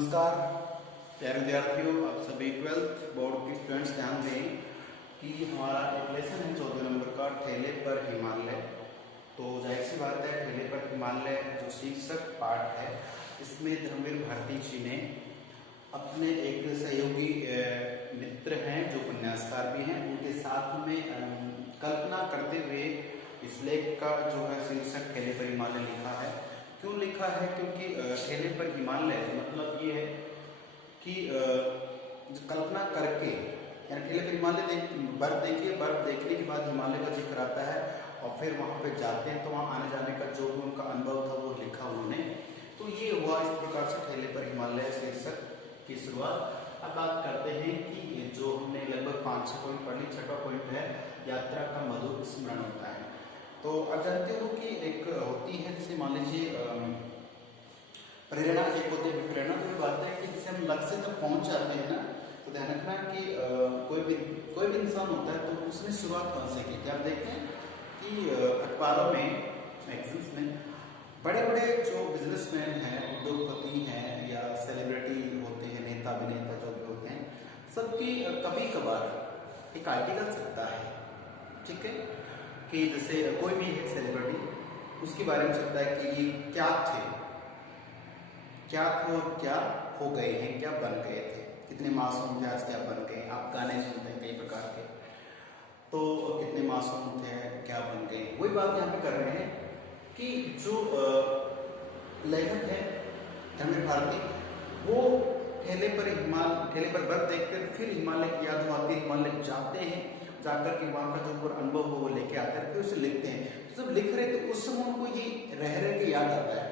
नमस्कार प्यारे विद्यार्थियों, आप सभी 12th बोर्ड के स्टूडेंट्स ध्यान दें कि हमारा एक लेसन है 14 नंबर का ठेले पर हिमालय। तो जाहिर सी बात है, ठेले पर हिमालय जो शीर्षक पाठ है, इसमें धर्मवीर भारती जी ने अपने एक सहयोगी मित्र हैं जो उपन्यासकार भी हैं, उनके साथ में कल्पना करते हुए इस लेख का जो है शीर्षक ठेले पर हिमालय लिखा है। क्यों लिखा है? क्योंकि ठेले पर हिमालय मतलब ये है कि कल्पना करके, यानी ठेले पर हिमालय बर्फ देखिए, बर्फ देखने के बाद हिमालय का जिक्र आता है और फिर वहाँ पे जाते हैं तो वहाँ आने जाने का जो भी उनका अनुभव था वो लिखा उन्होंने। तो ये हुआ इस प्रकार से ठेले पर हिमालय शीर्षक की शुरुआत। अब बात करते हैं कि जो हमने लगभग 5-6 पॉइंट पढ़ ली। छठा पॉइंट है यात्रा का मधुर स्मरण होता है। तो अब जानते हो कि एक होती है, जैसे मान लीजिए प्रेरणा एक होती है प्रेरणा। तो ये बात है कि जैसे हम लक्ष्य तक पहुंच जाते हैं ना, तो ध्यान रखना कि कोई भी इंसान होता है तो उसने शुरुआत कहाँ से की थी। आप देखते हैं कि अखबारों में, मैगजीन्स में बड़े बड़े जो बिजनेसमैन हैं, उद्योगपति हैं या सेलिब्रिटी होते हैं, नेता अभिनेता जो भी होते हैं, सबकी कभी कभार एक आर्टिकल सकता है, ठीक है, कि जैसे कोई भी है सेलिब्रिटी, उसके बारे में सकता है कि ये क्या थे और क्या हो गए हैं, क्या बन गए थे, कितने मासूम थे आज क्या बन गए। आप गाने सुनते हैं कई प्रकार के, तो कितने मासूम थे क्या बन गए। वही बात यहाँ पे कर रहे हैं कि जो लेखक है धर्मवीर भारती, वो ठेले पर बर्फ देखते हैं, फिर हिमालय की याद आती है, हिमालय जाते हैं, जाकर के वहाँ का जो अनुभव हो वो लेके आते हैं, फिर उसे लिखते हैं। तो जब लिख रहे तो उस समय उनको ये रह के याद आता है।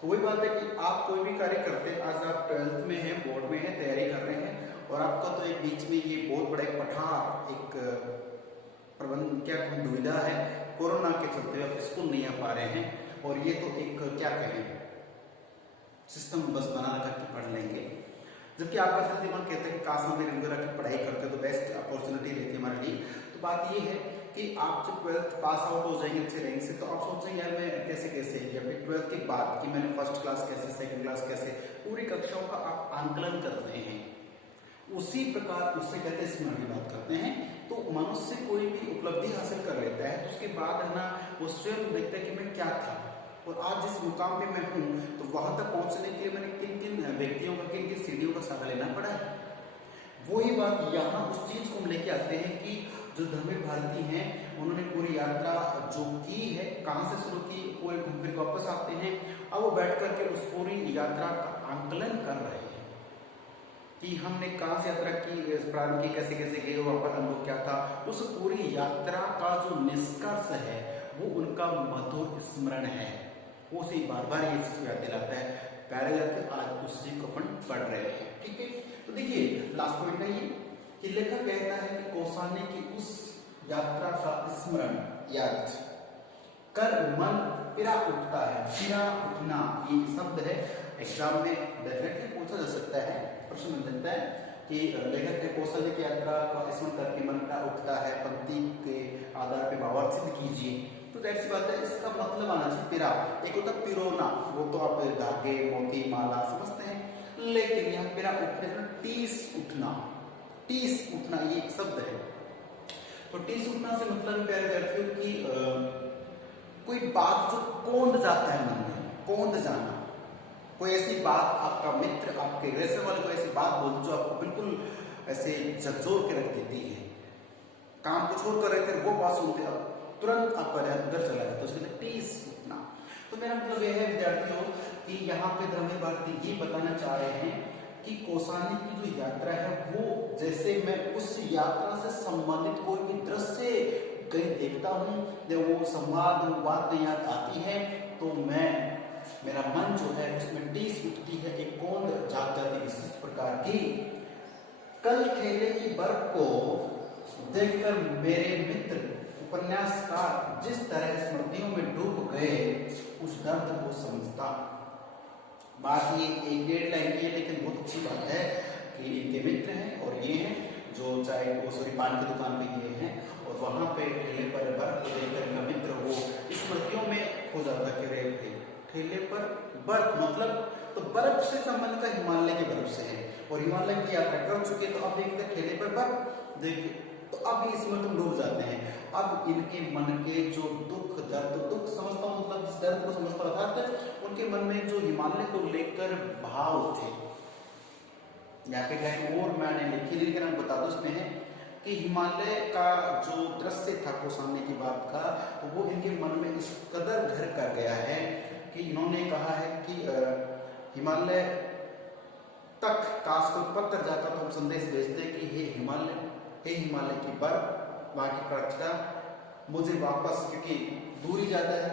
तो वही बात है कि आप कोई भी कार्य करते हैं, आज आप 12th में हैं, बोर्ड में हैं, तैयारी कर रहे हैं, और आपका तो एक बीच में ये बहुत बड़ा एक पठार, एक प्रबंध क्या दुविधा है, कोरोना के चलते आप स्कूल नहीं आ पा रहे हैं, और ये तो एक क्या कहें सिस्टम बस बना करके पढ़ लेंगे। जबकि आपका साथ दिमाग कहता है कि काश हम रेगुलर की पढ़ाई करते तो बेस्ट अपॉर्चुनिटी रहती है हमारे लिए। तो बात ये है कि आप जब 12th पास आउट हो जाएंगे अच्छे रैंक से, तो आप सोचेंगे यार मैं कैसे या फिर 12th के बाद कि मैंने फर्स्ट क्लास कैसे, सेकंड क्लास कैसे, पूरी कक्षाओं का आप आंकलन करते हैं। उसी प्रकार उससे कहते हैं स्मरण की बात करते हैं। तो मनुष्य कोई भी उपलब्धि हासिल कर लेता है तो उसके बाद है ना, वो स्वयं देखता है कि मैं क्या था और आज जिस मुकाम पे मैं हूँ, तो वहां तक पहुंचने के लिए मैंने किन किन व्यक्तियों का, किन किन सीढ़ियों का सहारा लेना पड़ा है। वही बात यहाँ उस चीज को हम लेके आते हैं कि जो धर्मवीर भारती हैं, उन्होंने पूरी यात्रा जो की है, कहाँ से शुरू की, पूरे घूम फिर वापस आते हैं। अब वो बैठ करके उस पूरी यात्रा का आंकलन कर रहे हैं कि हमने कहाँ से यात्रा की, प्रारंभ की, कैसे कैसे गए, वहां पर अनुभव क्या था। उस पूरी यात्रा का जो निष्कर्ष है वो उनका मधुर स्मरण है। वो उसे बार बार ये चीज याद दिलाता है। पैराग्राफ आज उसी को अपन पढ़ रहे हैं, ठीक है। तो देखिए लास्ट पॉइंट है ये कि लेखक कहता है कि कौसानी की उस यात्रा का स्मरण याद कर मन पिरा उठता है। पिरा उठना ये शब्द है, एग्जाम में डेफिनेटली पूछा जा सकता है, प्रश्न बन सकता है कि लेखक है कौशल्य की यात्रा का स्मरण करके मन पिरा उठता है, पंक्ति के आधार पर भावार्थ सिद्ध कीजिए। तो ऐसी बात है, इसका मतलब आना चाहिए पिरा। एक होता पिरोना, वो तो आप धागे, मोती, माला समझते हैं, लेकिन यहाँ पिरा उठने, टीस उठना, टीस उठना ये एक शब्द है। तो टीस उठना से मतलब प्यारे विद्यार्थियों की कोई बात जो कोंद जाता है मन में, कोंद जाना। कोई ऐसी बात आपका मित्र, आपके रेसर वाले कोई ऐसी बात बोल जो आपको बिल्कुल ऐसे झकझोर के रख देती है, काम कुछ और कर रहे थे, वो बात सुनते अब तुरंत आपका अंदर चला जाता है, उसके लिए टीस उठना। तो मेरा मतलब यह है विद्यार्थियों कि यहाँ पे धर्मवीर भारती ये बताना चाह रहे हैं कि कौसानी की जो यात्रा है, वो जैसे मैं उस यात्रा से संबंधित कोई भी दृश्य कहीं देखता हूँ, जब वो संवाद बात याद आती है, तो मेरा मन जो है उसमें टीस उठती है, एक कोंद जाग जाती है इस प्रकार की। कल ठेले की बर्फ को देखकर मेरे मित्र उपन्यासकार जिस तरह स्मृतियों में डूब गए, उस दर्द को समझता। बात ये एक डेढ़ लाइन की है, लेकिन बहुत अच्छी बात है कि इनके मित्र हैं और ये हैं जो चाहे वो पान की दुकान पे ये हैं, और वहां पे ठेले पर बर्फ को देखकर इनका मित्र वो स्मृतियों में खो जाता कि रे ठेले पर बर्फ मतलब तो बर्फ से संबंध का हिमालय के बर्फ से है, और हिमालय की यात्रा कर चुके तो अब देखते ठेले पर बर्फ देखिए, तो अब इसमें तुम डूब जाते हैं। अब इनके मन के जो दुख दर्द, दुख समझता हूँ मतलब इस दर्द को समझता अर्थात उनके मन में जो हिमालय को लेकर भाव थे, यहाँ पे कहीं और मैंने लिखी, लेकिन मैं बता दूं इसमें है कि हिमालय का जो दृश्य था को सामने की बात का, तो वो इनके मन में इस कदर घर कर गया है कि इन्होंने कहा है कि हिमालय तक काश कोई पत्र जाता तो हम संदेश भेजते कि हे हिमालय की बर्फ, वहाँ की प्रतिष्ठा, मुझे वापस, क्योंकि दूरी ज्यादा है,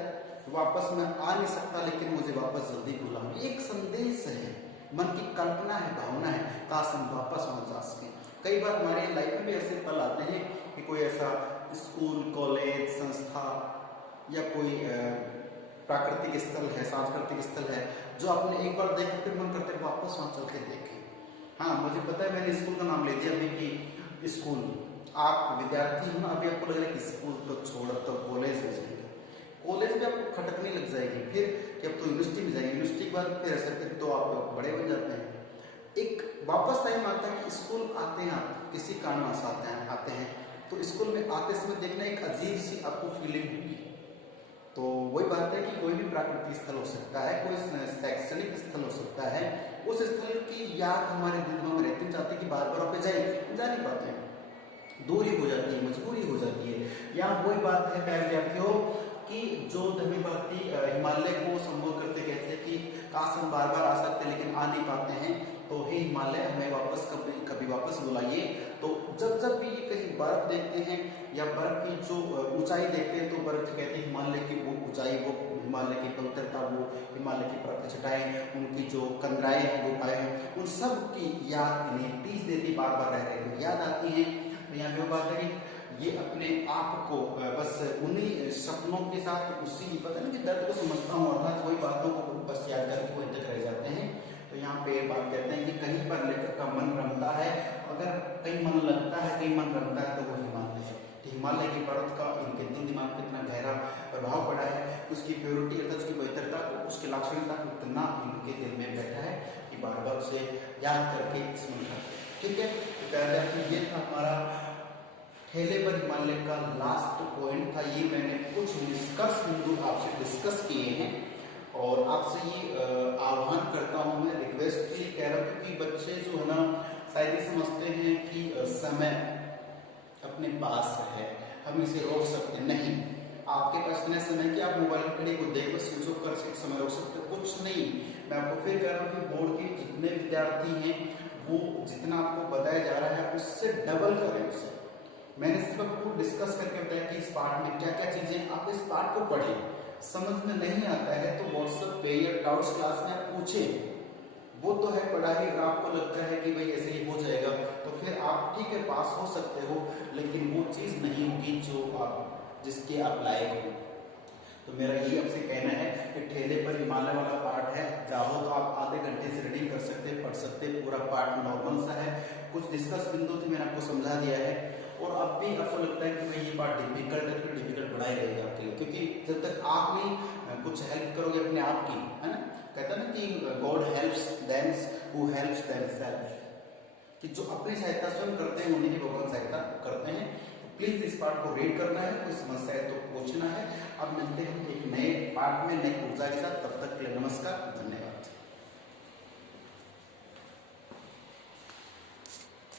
वापस मैं आ नहीं सकता, लेकिन मुझे वापस जल्दी बुलाओ। एक संदेश है, मन की कल्पना है, भावना है, काश हम वापस वहां जा सके। कई बार हमारे लाइफ में भी ऐसे पल आते हैं कि कोई ऐसा स्कूल, कॉलेज, संस्था या कोई प्राकृतिक स्थल है, सांस्कृतिक स्थल है, जो आपने एक बार देखा फिर मन करते वापस वहां चल के देखें। हाँ, मुझे पता है, मैंने स्कूल का नाम ले दिया अभी कि स्कूल, आप विद्यार्थी हो ना, अभी आपको लग रहा है कि स्कूल तो छोड़, तो कॉलेज हो जाएगा, कॉलेज में आपको खटकने लग जाएगी, फिर जब तो यूनिवर्सिटी में जाएंगे, यूनिवर्सिटी के बाद फिर ऐसे फिर तो आप बड़े बन जाते हैं। एक वापस टाइम आता है कि स्कूल आते हैं, आप किसी कारणवश आते हैं, तो स्कूल में आते समय देखना एक अजीब सी आपको फीलिंग होगी। तो वही बात है कि कोई भी प्राकृतिक स्थल हो सकता है, कोई शैक्षणिक स्थल हो सकता है, उस स्थल की याद हमारे दिमाग में रहती, चाहते कि बार बार पे जाए, जा नहीं पाते हैं, दूरी हो जाती है, मजबूरी हो जाती है। यहाँ वही बात है प्यारे विद्यार्थियों कि जो धर्मीवादी हिमालय को संबोध करते कहते हैं कि काश हम बार बार आ सकते लेकिन आ नहीं पाते हैं, तो हे हिमालय हमें वापस कभी वापस बुलाइए। तो जब भी ये कहीं बर्फ देखते हैं या बर्फ की जो ऊंचाई देखते हैं, तो बर्फ कहते हैं हिमालय की वो ऊंचाई, वो हिमालय की पवित्रता, वो हिमालय की प्रतिष्ठाएं, उनकी जो कंदराएं हैं, गुफाएं हैं, उन सब की याद इन्हें पीस देती, बार बार रह रहे याद आती है। तो यहाँ पे बात है कि ये अपने आप को बस उन्हीं सपनों के साथ, उसी पता नहीं कि दर्द को समझता हूँ, अर्थात वही बातों को बस याद करके वो तक रह जाते हैं। तो यहाँ पे बात कहते हैं कि कहीं पर लेखक का मन रमता है, अगर कहीं मन लगता है, कहीं मन रमता है, तो वो हिमालय है। तो हिमालय की पर्वत का इनके दिल दिमाग पे इतना गहरा प्रभाव पड़ा है, उसकी प्योरिटी अर्थात उसकी पवित्रता को, उसकी लाक्षणिकता को इतना इनके दिल में बैठा है कि बार बार उसे याद करके स्मरण करते हैं। ठीक है, तो ये था हमारा ठेले पर हिमालय का लास्ट पॉइंट था। ये मैंने कुछ निष्कर्ष बिंदु आपसे डिस्कस किए हैं, और आपसे ये आह्वान करता हूँ, मैं रिक्वेस्ट ये कह रहा हूँ कि बच्चे जो है ना शायद ये समझते हैं कि समय अपने पास है, हम इसे रोक सकते नहीं। आपके पास इतना समय कि आप मोबाइल घड़ी को देख स्विच ऑफ कर सकते, समय रोक सकते, कुछ नहीं। मैं आपको फिर कह रहा हूँ कि बोर्ड के जितने विद्यार्थी हैं वो जितना आपको बताया जा रहा है उससे डबल करें उसे। मैंने सिर्फ आपको डिस्कस करके बताया कि इस पार्ट में क्या क्या चीजें, आप इस पार्ट को पढ़ें। समझ में नहीं आता है तो व्हाट्सएप पे या डाउट्स क्लास में आप पूछें, वो तो है पढ़ाई, अगर आपको लगता है कि भाई ऐसे ही हो जाएगा तो फिर आप ठीक है पास हो सकते हो, लेकिन वो चीज नहीं होगी जो आप जिसके आप लायक हो। तो मेरा यही आपसे कहना है कि ठेले पर हिमालय वाला पार्ट है, चाहो तो आप आधे घंटे से रीडिंग कर सकते, पढ़ सकते, पूरा पार्ट नॉर्मल सा है। कुछ डिस्कस बिंदु थे मैंने आपको समझा दिया है, और अब भी आपको लगता है कि भाई ये पार्ट डिफिकल्ट है तो डिफिकल्ट बढ़ाई रहेगा आपके लिए, क्योंकि जब तक आप नहीं कुछ हेल्प करोगे अपने आप की, है ना, कहता है ना कि God helps them who helps themselves, कि जो अपनी सहायता स्वयं करते हैं उन्हीं की भगवान सहायता करते हैं। प्लीज इस पार्ट को रीड करना है, कोई समस्या है तो पूछना है। अब मिलते हैं एक नए पार्ट में नई ऊर्जा के साथ, तब तक के लिए नमस्कार, धन्यवाद।